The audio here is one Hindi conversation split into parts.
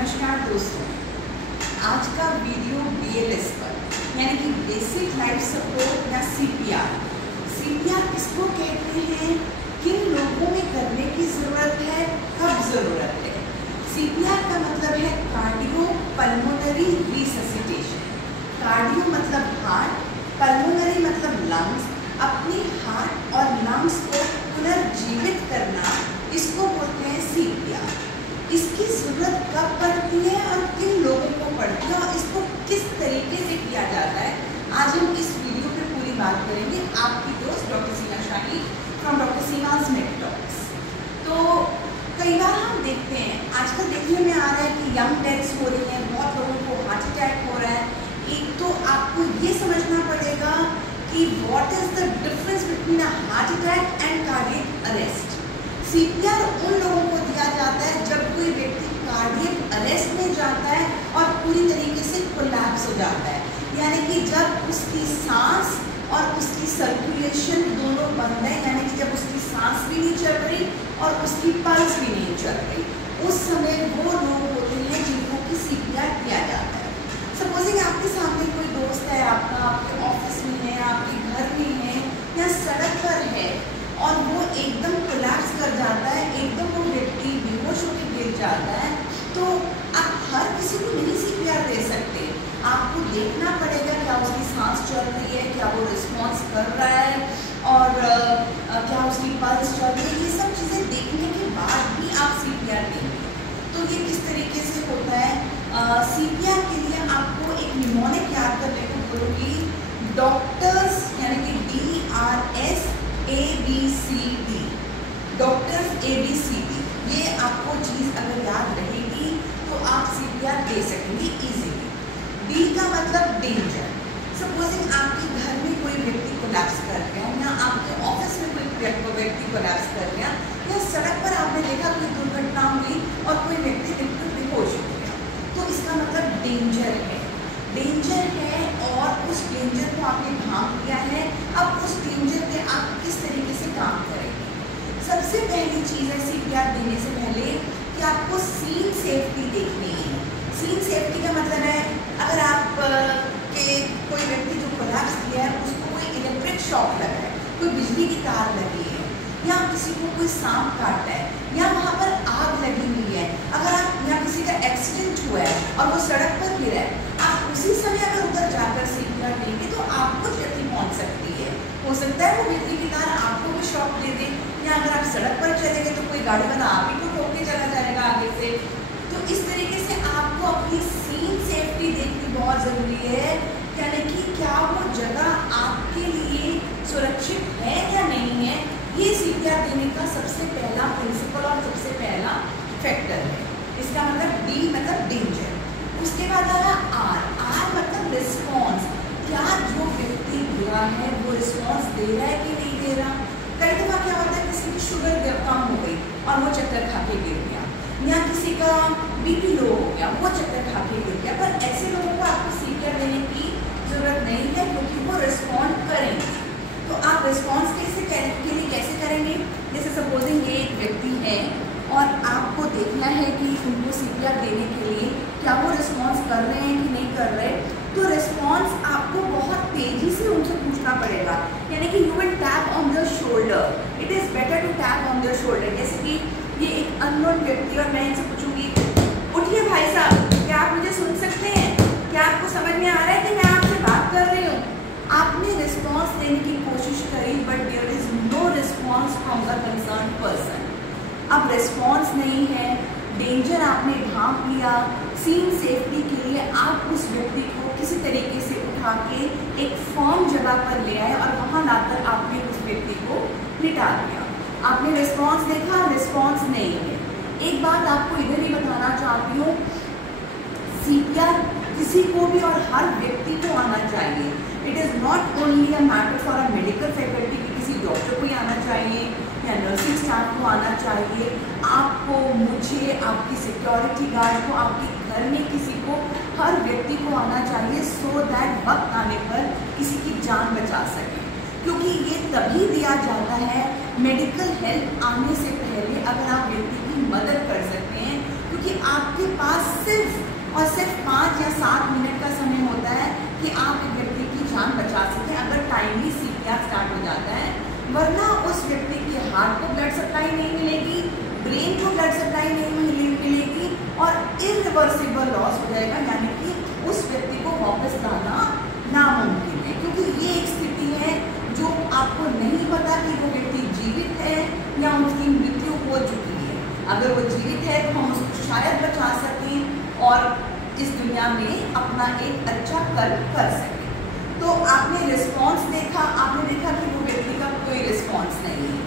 नमस्कार दोस्तों, आज का वीडियो BLS पर यानी कि बेसिक लाइफ सपोर्ट या CPR। CPR किसको कहते हैं, किन लोगों में करने की ज़रूरत है, कब ज़रूरत है। CPR का मतलब है कार्डियो पल्मोनरी रिससिटेशन। कार्डियो मतलब हार्ट, पल्मोनरी मतलब लंग्स। अपनी हार्ट और लंग्स को पुनर्जीवित करना, इसको बोलते हैं CPR। इसकी ज़रूरत कब पड़ती है और किन लोगों को पड़ती है और इसको किस तरीके से किया जाता है, आज हम इस वीडियो पे पूरी बात करेंगे। आपकी दोस्त doctor Seema Shahi from doctor Seema's med talks. तो कई बार हम देखते हैं, आजकल देखने में आ रहा है कि यंग डेथ्स हो रही हैं, बहुत लोगों को हार्ट अटैक हो रहा है। एक तो आपको ये समझना पड़ेगा कि what is the difference between a heart attack and cardiac arrest. CPR उन लोगों को दिया जाता है जब कोई व्यक्ति कार्डियक अरेस्ट में जाता है और पूरी तरीके से कोलैप्स हो जाता है, यानी कि जब उसकी सांस और उसकी सर्कुलेशन दोनों बंद है, यानी कि जब उसकी सांस भी नहीं चल रही और उसकी पल्स भी नहीं चल रही, उस समय वो लोग होते हैं जिनको कि CPR किया जाता है। सपोजिंग आपके सामने कोई दोस्त है आपका, आपके ऑफिस में है, आपके घर में है या सड़क पर है और वो एकदम कोलैप्स कर जाता है, एकदम वो व्यक्ति बेहोश होकर गिर जाता है, तो आप हर किसी को नहीं CPR दे सकते। आपको देखना पड़ेगा क्या उसकी सांस चल रही है, क्या वो रिस्पॉन्स कर रहा है और क्या उसकी पल्स चल रही है। ये सब चीज़ें देखने के बाद भी आप CPR देंगे। तो ये किस तरीके से होता है। CPR के लिए आपको एक निमोनिक याद करने को बोलूँगी, डॉक्टर्स यानी कि DRS ABCD, डॉक्टर्स ABCD। ये आपको चीज़ अगर याद रहेगी तो आप CPR दे सकेंगे इजीली। D का मतलब डेंजर। सपोजिंग आपके घर में कोई व्यक्ति कोलैप्स कर गया या आपके ऑफिस में कोई व्यक्ति कोलैप्स कर गया या सड़क पर आपने देखा कोई दुर्घटना हुई और कोई व्यक्ति बिल्कुल बेहोश हो गया, तो इसका मतलब डेंजर है। डेंजर है और उस डेंजर को आपने भांप लिया है। अब उस डेंजर पे आप किस तरीके से काम करेंगे। सबसे पहली चीज़ है CPR देने से पहले कि आपको सीन सेफ्टी देखनी है। सीन सेफ्टी का मतलब है अगर आप के कोई व्यक्ति जो कोलैप्स किया है उसको कोई इलेक्ट्रिक शॉक लगा है, कोई बिजली की तार लगी है या किसी को कोई सांप काटा है या वहाँ पर आग लगी हुई है, अगर आप या किसी का एक्सीडेंट हुआ है और वो सड़क पर गिरा है, आप उसी समय अगर उधर जाकर CPR देंगे तो आपको क्षति पहुँच सकती है। हो सकता है वो बिजली की तार आपको भी शॉक दे दे, या अगर आप सड़क पर चलेंगे तो कोई गाड़ी वाला आप ही को ठोक के चला जाएगा आगे से। तो इस तरीके से आपको अपनी सीन सेफ्टी देखनी बहुत ज़रूरी है, यानी कि क्या वो जगह आपके लिए सुरक्षित है या नहीं है। ये CPR देने का सबसे पहला प्रिंसिपल और सबसे पहला फैक्टर है। इसका मतलब D मतलब डेंजर। उसके बाद आ रहा R मतलब रिस्पॉन्स। क्या जो व्यक्ति गिरा है वो रिस्पॉन्स दे रहा है कि नहीं दे रहा। कई दफ़ा क्या होता है किसी की शुगर कम हो गई और वो चक्कर खा के गिर गया, या किसी का BP लो हो गया, वो चक्कर खा के गिर गया, पर ऐसे लोगों को आपको CPR देने की ज़रूरत नहीं है क्योंकि वो रिस्पॉन्ड करेंगे। तो आप रिस्पॉन्स के लिए कैसे करेंगे। जैसे सपोजिंग ये एक व्यक्ति है और आपको देखना है कि उनको CPR देने के लिए क्या वो रिस्पॉन्स कर रहे हैं कि नहीं कर रहे, तो रिस्पॉन्स आपको बहुत तेज़ी से उनसे पूछना पड़ेगा, यानी कि you will tap on the shoulder. It is better to tap on the shoulder. जैसे कि ये एक अननोन व्यक्ति और मैं इनसे पूछूंगी, उठिए भाई साहब, क्या आप मुझे सुन सकते हैं, क्या आपको समझ में आ रहा है कि मैं आपसे बात कर रही हूँ। आपने रिस्पॉन्स देने की कोशिश करी but there is no response from the concern person. अब रिस्पॉन्स नहीं है, डेंजर आपने भांप लिया, सीन सेफ्टी के लिए आप उस व्यक्ति को किसी तरीके से उठा के एक फर्म जगह पर ले आए और वहाँ लाकर आपने उस व्यक्ति को लिटा दिया। आपने रिस्पॉन्स देखा, रिस्पॉन्स नहीं है। एक बात आपको इधर ही बताना चाहती हूँ, CPR किसी को भी और हर व्यक्ति को आना चाहिए। It is not only a matter for a medical faculty कि किसी डॉक्टर को ही आना चाहिए या नर्सिंग स्टाफ को आना चाहिए। आपको, मुझे, आपकी सिक्योरिटी गार्ड को, आपके घर में किसी को, हर व्यक्ति को आना चाहिए सो दैट वक्त आने पर किसी की जान बचा सके। क्योंकि ये तभी दिया जाता है मेडिकल हेल्प आने से पहले, अगर आप व्यक्ति की मदद कर सकते हैं। क्योंकि आपके पास सिर्फ और सिर्फ 5 या 7 मिनट का समय होता है कि आप एक व्यक्ति की जान बचा सकें अगर टाइमली CPR स्टार्ट हो जाता है। वरना उस व्यक्ति के हार्ट को ब्लड सप्लाई नहीं मिलेगी, ब्रेन को ब्लड सप्लाई नहीं मिलेगी और इरिवर्सिबल लॉस हो जाएगा, यानी कि उस व्यक्ति को वापस लाना नामुमकिन है। क्योंकि ये एक स्थिति है जो आपको नहीं पता कि वो व्यक्ति जीवित है या उसकी मृत्यु हो चुकी है। अगर वो जीवित है तो हम उसको शायद बचा सकें और इस दुनिया में अपना एक अच्छा कर्म कर सकें। तो आपने रिस्पॉन्स देखा, आपने देखा कि वो व्यक्ति का कोई रिस्पॉन्स नहीं है।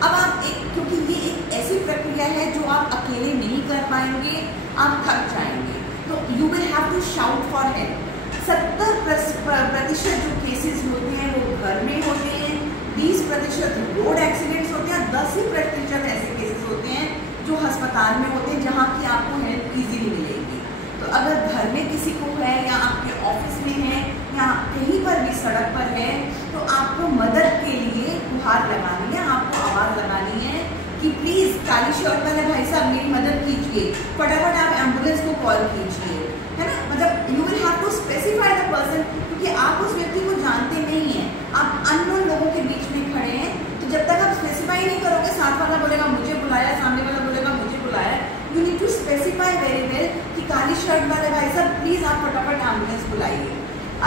अब आप क्योंकि ये एक ऐसी प्रक्रिया है जो आप अकेले नहीं कर पाएंगे, आप थक जाएंगे, तो you will have to shout for help. 70% जो केसेस होते हैं वो घर में होते हैं, 20% रोड एक्सीडेंट्स होते हैं, 10% ऐसे केसेस होते हैं जो अस्पताल में होते हैं जहाँ की आपको हेल्प इजीली मिलेगी। तो अगर घर में किसी को है या आपके ऑफिस में है या कहीं पर भी सड़क पर है तो आपको मदद के लिए गुहार लगानी है, आपको आवाज़ लगानी है कि प्लीज़ काली शर्ट वाले भाई साहब मेरी मदद कीजिए, फटाफट आप एम्बुलेंस को कॉल कीजिए, है ना। मतलब you will have to specify the person, क्योंकि आप उस व्यक्ति को जानते नहीं हैं, आप अननोन लोगों के बीच में खड़े हैं। तो जब तक आप स्पेसिफाई नहीं करोगे, साथ वाला बोलेगा मुझे बुलाया, सामने वाला बोलेगा मुझे बुलाया, you need to specify very well कि काली शर्ट वाले भाई साहब प्लीज़ आप फटाफट एम्बुलेंस बुलाइए।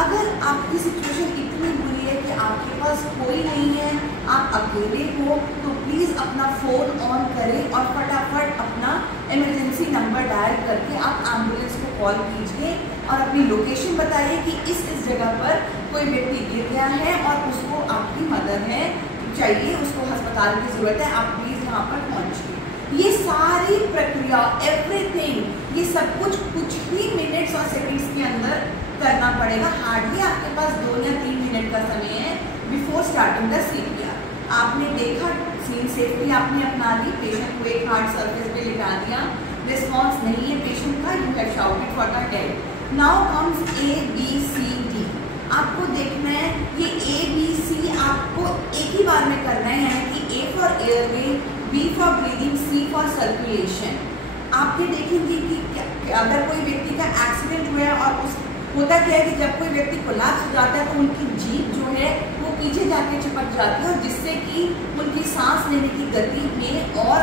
अगर आपकी सिचुएशन इतनी बुरी है कि आपके पास कोई नहीं है, आप अकेले हो, तो प्लीज़ अपना फ़ोन ऑन करें और फटाफट अपना इमरजेंसी नंबर डायल करके आप एम्बुलेंस को कॉल कीजिए और अपनी लोकेशन बताइए कि इस जगह पर कोई व्यक्ति गिर गया है और उसको आपकी मदद है चाहिए, उसको अस्पताल की ज़रूरत है, आप प्लीज़ यहाँ पर पहुँचिए। ये सारी प्रक्रिया एवरीथिंग, ये सब कुछ ही मिनट्स और सेकंड्स के अंदर करना पड़ेगा। हार्डली आपके पास 2 या 3 मिनट का समय है बिफोर स्टार्टिंग द CPR। आपने देखा सीन सेफ्टी आपने अपना ली, पेशेंट को एक हार्ट सरफेस पे लिटा दिया, रिस्पॉन्स नहीं है पेशेंट का, you have shouted for the help. Now comes ABCD। आपको देखना है ये ABC आपको एक ही बार में करना है, यानी कि A for airway, B for breathing, C for circulation. आप ये देखेंगे कि अगर कोई व्यक्ति का एक्सीडेंट हुआ है और उस होता क्या है कि जब कोई व्यक्ति कोलैप्स हो जाता है तो उनकी जीभ जो है वो पीछे जाके चिपक जाती है और जिससे कि उनकी सांस लेने की गति में और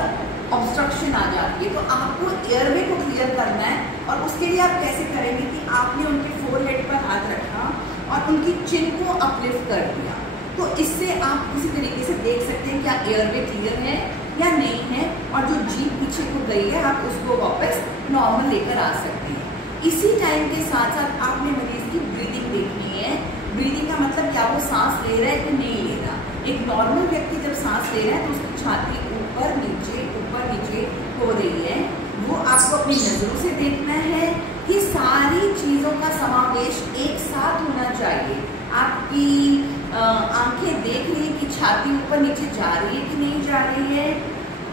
ऑब्स्ट्रक्शन आ जाती है। तो आपको एयरवे को क्लियर करना है और उसके लिए आप कैसे करेंगे कि आपने उनके फोरहेड पर हाथ रखा और उनकी चिन को अपलिफ्ट कर दिया। तो इससे आप किसी तरीके से देख सकते हैं क्या एयरवे क्लियर है या नहीं है, और जो जीभ पीछे को गई है आप उसको वापस नॉर्मल लेकर आ सकते हैं। इसी टाइम के साथ साथ आपने मरीज की ब्रीदिंग देखनी है। ब्रीदिंग का मतलब क्या, वो सांस ले रहा है कि नहीं ले रहा। एक नॉर्मल व्यक्ति जब सांस ले रहा है तो उसकी छाती ऊपर नीचे हो रही है, वो आपको अपनी नज़रों से देखना है कि सारी चीज़ों का समावेश एक साथ होना चाहिए। आपकी आंखें देख रही है कि छाती ऊपर नीचे जा रही है कि नहीं जा रही है,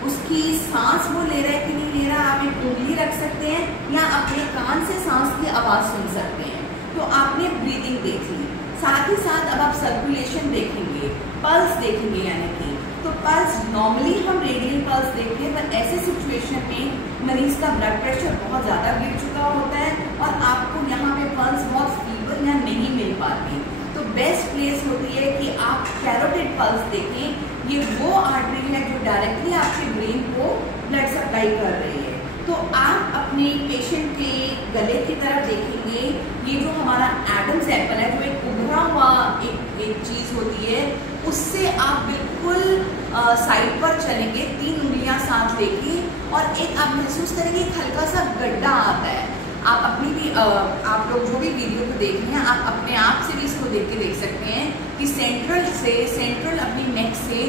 उसकी सांस वो ले रहा है कि नहीं ले रहा। आप एक उंगली रख सकते हैं या अपने कान से सांस की आवाज़ सुन सकते हैं। तो आपने ब्रीदिंग देख ली, साथ ही साथ अब आप सर्कुलेशन देखेंगे, पल्स देखेंगे, यानी कि तो पल्स नॉर्मली हम रेडियल पल्स देखते हैं, पर ऐसे सिचुएशन में मरीज का ब्लड प्रेशर बहुत ज़्यादा गिर चुका होता है और आपको यहाँ पे पल्स बहुत फीवर या नहीं मिल पाती, तो बेस्ट प्लेस होती है कि आप कैरोटिड पल्स देखें। ये वो आर्टरी है जो डायरेक्टली आपके ब्रेन को ब्लड सप्लाई कर रही है। तो आप अपने पेशेंट के गले की तरफ देखेंगे, ये जो हमारा एडम्स एप्पल है, जो एक उभरा हुआ एक चीज़ होती है, उससे आप बिल्कुल साइड पर चलेंगे, 3 उंगलियां साथ लेके, और एक आप महसूस करेंगे एक हल्का सा गड्ढा आता है। आप अपनी भी आप लोग जो भी वीडियो को देख रहे हैं, आप अपने आप से भी इसको देख के देख सकते हैं कि सेंट्रल अपनी नेक से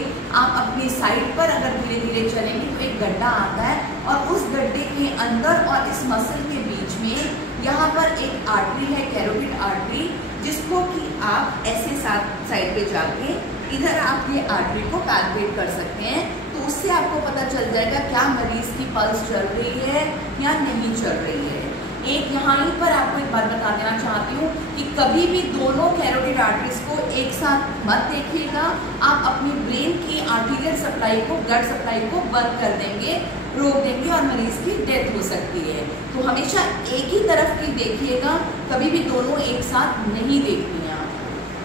आप अपनी साइड पर अगर धीरे धीरे चलेंगे तो एक गड्ढा आता है, और उस गड्ढे के अंदर और इस मसल के बीच में यहाँ पर एक आर्टरी है, कैरोटिड आर्टरी, जिसको कि आप ऐसे साइड पे जाके इधर आप ये आर्टरी को पैल्पेट कर सकते हैं। तो उससे आपको पता चल जाएगा क्या मरीज की पल्स चल रही है या नहीं चल रही है। एक यहाँ पर आपको एक बात बता देना चाहती हूँ कि कभी भी दोनों कैरोटिड आर्टरीज को एक साथ मत देखिएगा। आप अपनी ब्रेन की आर्टीरियल सप्लाई को, ब्लड सप्लाई को बंद कर देंगे रोक देंगे और मरीज की डेथ हो सकती है। तो हमेशा एक ही तरफ की देखिएगा, कभी भी दोनों एक साथ नहीं देखनी है।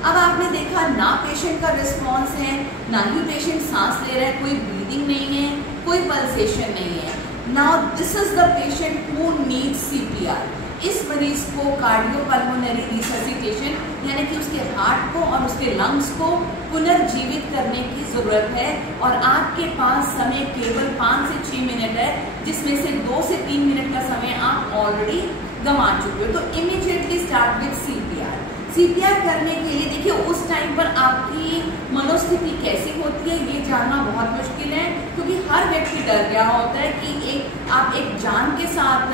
अब आपने देखा ना पेशेंट का रिस्पॉन्स है, ना ही पेशेंट सांस ले रहा है, कोई ब्रीदिंग नहीं है, कोई पल्सेशन नहीं है। Now this is the patient who needs CPR. इस मरीज को कार्डियोपल्मोनरी रिससिटेशन यानी कि उसके हार्ट को और उसके लंग्स को पुनर्जीवित करने की जरूरत है। और आपके पास समय केवल 5 से 6 मिनट है, जिसमें से 2 से 3 मिनट का समय आप ऑलरेडी गंवा चुके हो। तो immediately start with CPR. CPR करने के लिए देखिए उस टाइम पर आपकी मनोस्थिति कैसी होती है ये जानना बहुत मुश्किल है, क्योंकि हर व्यक्ति डर गया होता है कि आप एक जान के साथ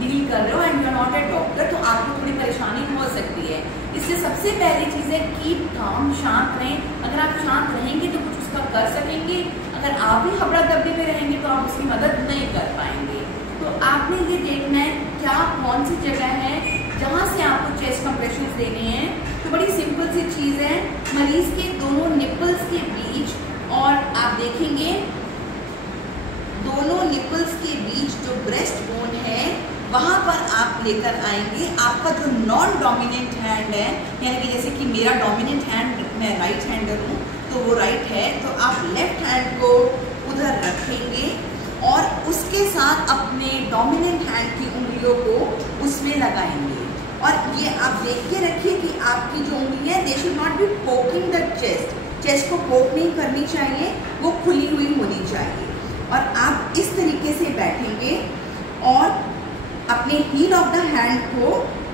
डील कर रहे हो and you are not a doctor, तो आपको थोड़ी परेशानी हो सकती है। इससे सबसे पहली चीज़ है कीप काम, शांत रहें। अगर आप शांत रहेंगे तो कुछ उसका कर सकेंगे, अगर आप ही हबड़ा दबड़ी में रहेंगे तो आप उसकी मदद नहीं कर पाएंगे। तो आपने ये देखना है क्या कौन सी जगह है जहाँ से आपको चेस्ट कंप्रेशंस देने हैं। तो बड़ी सिंपल सी चीज़ है, मरीज के दोनों निपल्स के बीच, और आप देखेंगे दोनों निपल्स के बीच जो ब्रेस्ट बोन है वहाँ पर आप लेकर आएंगे। आपका जो नॉन डोमिनेंट हैंड है, यानी कि जैसे कि मेरा डोमिनेंट हैंड, मैं राइट हैंडर हूँ तो वो राइट है, तो आप लेफ्ट हैंड को उधर रखेंगे और उसके साथ अपने डोमिनेंट हैंड की उंगलियों को उसमें लगाएंगे। और ये आप देख के रखिए कि आपकी जो उंगली है they should not be poking the chest. Chest को पोक नहीं करनी चाहिए, वो खुली हुई होनी चाहिए। और आप इस तरीके से बैठेंगे और अपने हील ऑफ द हैंड को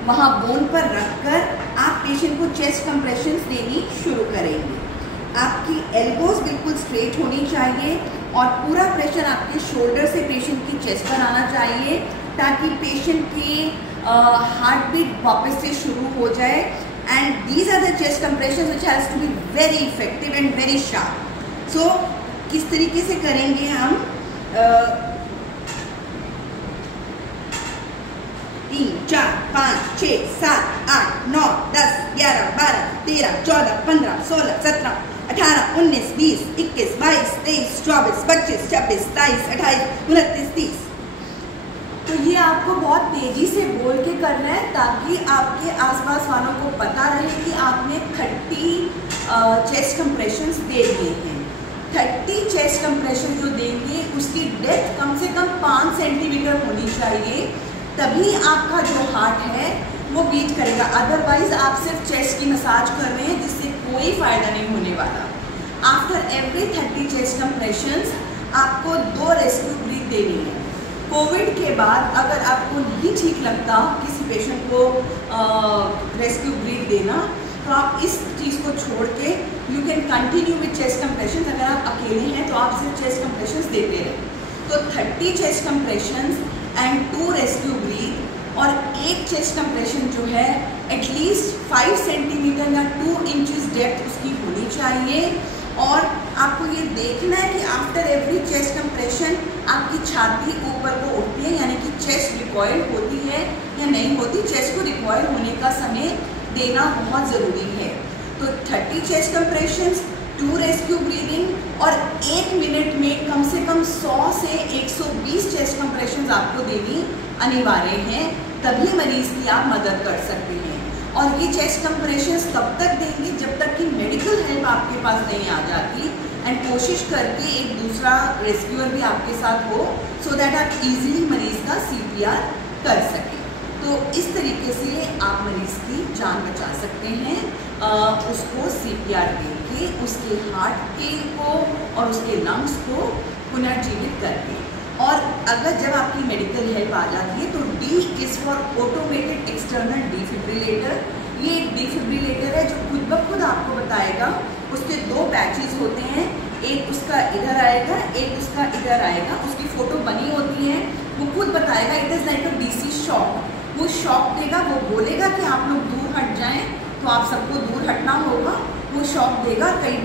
वहाँ बोन पर रखकर आप पेशेंट को चेस्ट कंप्रेशंस देनी शुरू करेंगे। आपकी एल्बोज बिल्कुल स्ट्रेट होनी चाहिए और पूरा प्रेशर आपके शोल्डर से पेशेंट की चेस्ट पर आना चाहिए, ताकि पेशेंट की हार्ट बीट वापस से शुरू हो जाए। And these are the chest compressions which has to be very effective and very sharp. So किस तरीके से करेंगे हम, 3, 4, 5, 6, 7, 8, 9, 10, 11, 12, 13, 14, 15, 16, 17, 18, 19, 20, 21, 22, 23, 24, 25, 26, 27, 28, 29, 30। तो ये आपको बहुत तेजी से बोल के करना है ताकि आपके आसपास वालों को पता रहे कि आपने 30 चेस्ट कंप्रेशंस दे दिए हैं। 30 चेस्ट कंप्रेशन जो देंगे उसकी डेप्थ कम से कम 5 सेंटीमीटर होनी चाहिए, तभी आपका जो हार्ट है वो बीट करेगा। अदरवाइज आप सिर्फ चेस्ट की मसाज कर रहे हैं, जिससे कोई फायदा नहीं होने वाला। आफ्टर एवरी 30 चेस्ट कंप्रेशंस आपको 2 रेस्क्यू ब्रीथ देनी है। कोविड के बाद अगर आपको नहीं ठीक लगता किसी पेशेंट को रेस्क्यू ब्रीथ देना, तो आप इस चीज़ को छोड़ के you can continue with chest compressions. अगर आप अकेले हैं तो आप सिर्फ चेस्ट कंप्रेशंस देते रहें। तो 30 chest compressions and 2 rescue breath, और एक चेस्ट कंप्रेशन जो है एटलीस्ट 5 सेंटीमीटर या 2 इंचेस डेप्थ उसकी होनी चाहिए। और आपको ये देखना है कि आफ्टर एवरी चेस्ट कंप्रेशन आपकी छाती ऊपर को उठती है, यानी कि चेस्ट रिकॉइल होती है या नहीं होती। चेस्ट को रिकॉइल होने का समय देना बहुत ज़रूरी है। तो 30 चेस्ट कंप्रेशंस, 2 रेस्क्यू ब्रीदिंग और 1 मिनट में कम से कम 100 से 120 चेस्ट कंप्रेशंस आपको देनी अनिवार्य हैं, तभी मरीज की आप मदद कर सकते हैं। और ये चेस्ट कंप्रेशंस तब तक देंगे जब तक कि मेडिकल हेल्प आपके पास नहीं आ जाती, एंड कोशिश करके एक दूसरा रेस्क्यूअर भी आपके साथ हो, सो दैट आप इजीली मरीज का सीपीआर कर सकें। तो इस तरीके से आप मरीज की जान बचा सकते हैं, उसको सीपीआर देके उसके हार्ट के को और उसके लंग्स को पुनर्जीवित करके। और अगर जब आपकी मेडिकल हेल्प आ जाती है तो D is for automated external defibrillator. ये एक डिफिब्रिलेटर है जो खुद ब खुद आपको बताएगा। उसके 2 पैचेस होते हैं, एक उसका इधर आएगा, एक उसका इधर आएगा। उसकी फ़ोटो बनी होती है, वो खुद बताएगा। It is like a DC shock. वो शॉक देगा, वो बोलेगा कि आप लोग दूर हट जाएं, तो आप सबको दूर हटना होगा। वो शॉक देगा। कई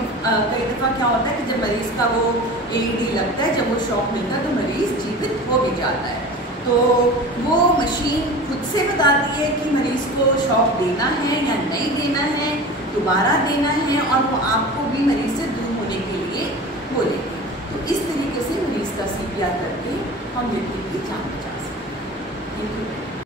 दफ़ा क्या होता है कि जब मरीज़ का वो AED लगता है, जब वो शॉक मिलता है तो मरीज़ जीवित हो भी जाता है। तो वो मशीन खुद से बताती है कि मरीज़ को शॉक देना है या नहीं देना है, दोबारा देना है, और वो आपको भी मरीज़ से दूर होने के लिए बोलेगी। तो इस तरीके से मरीज़ का CPR करके हम व्यक्ति की जान बचा सकते हैं। Thank you.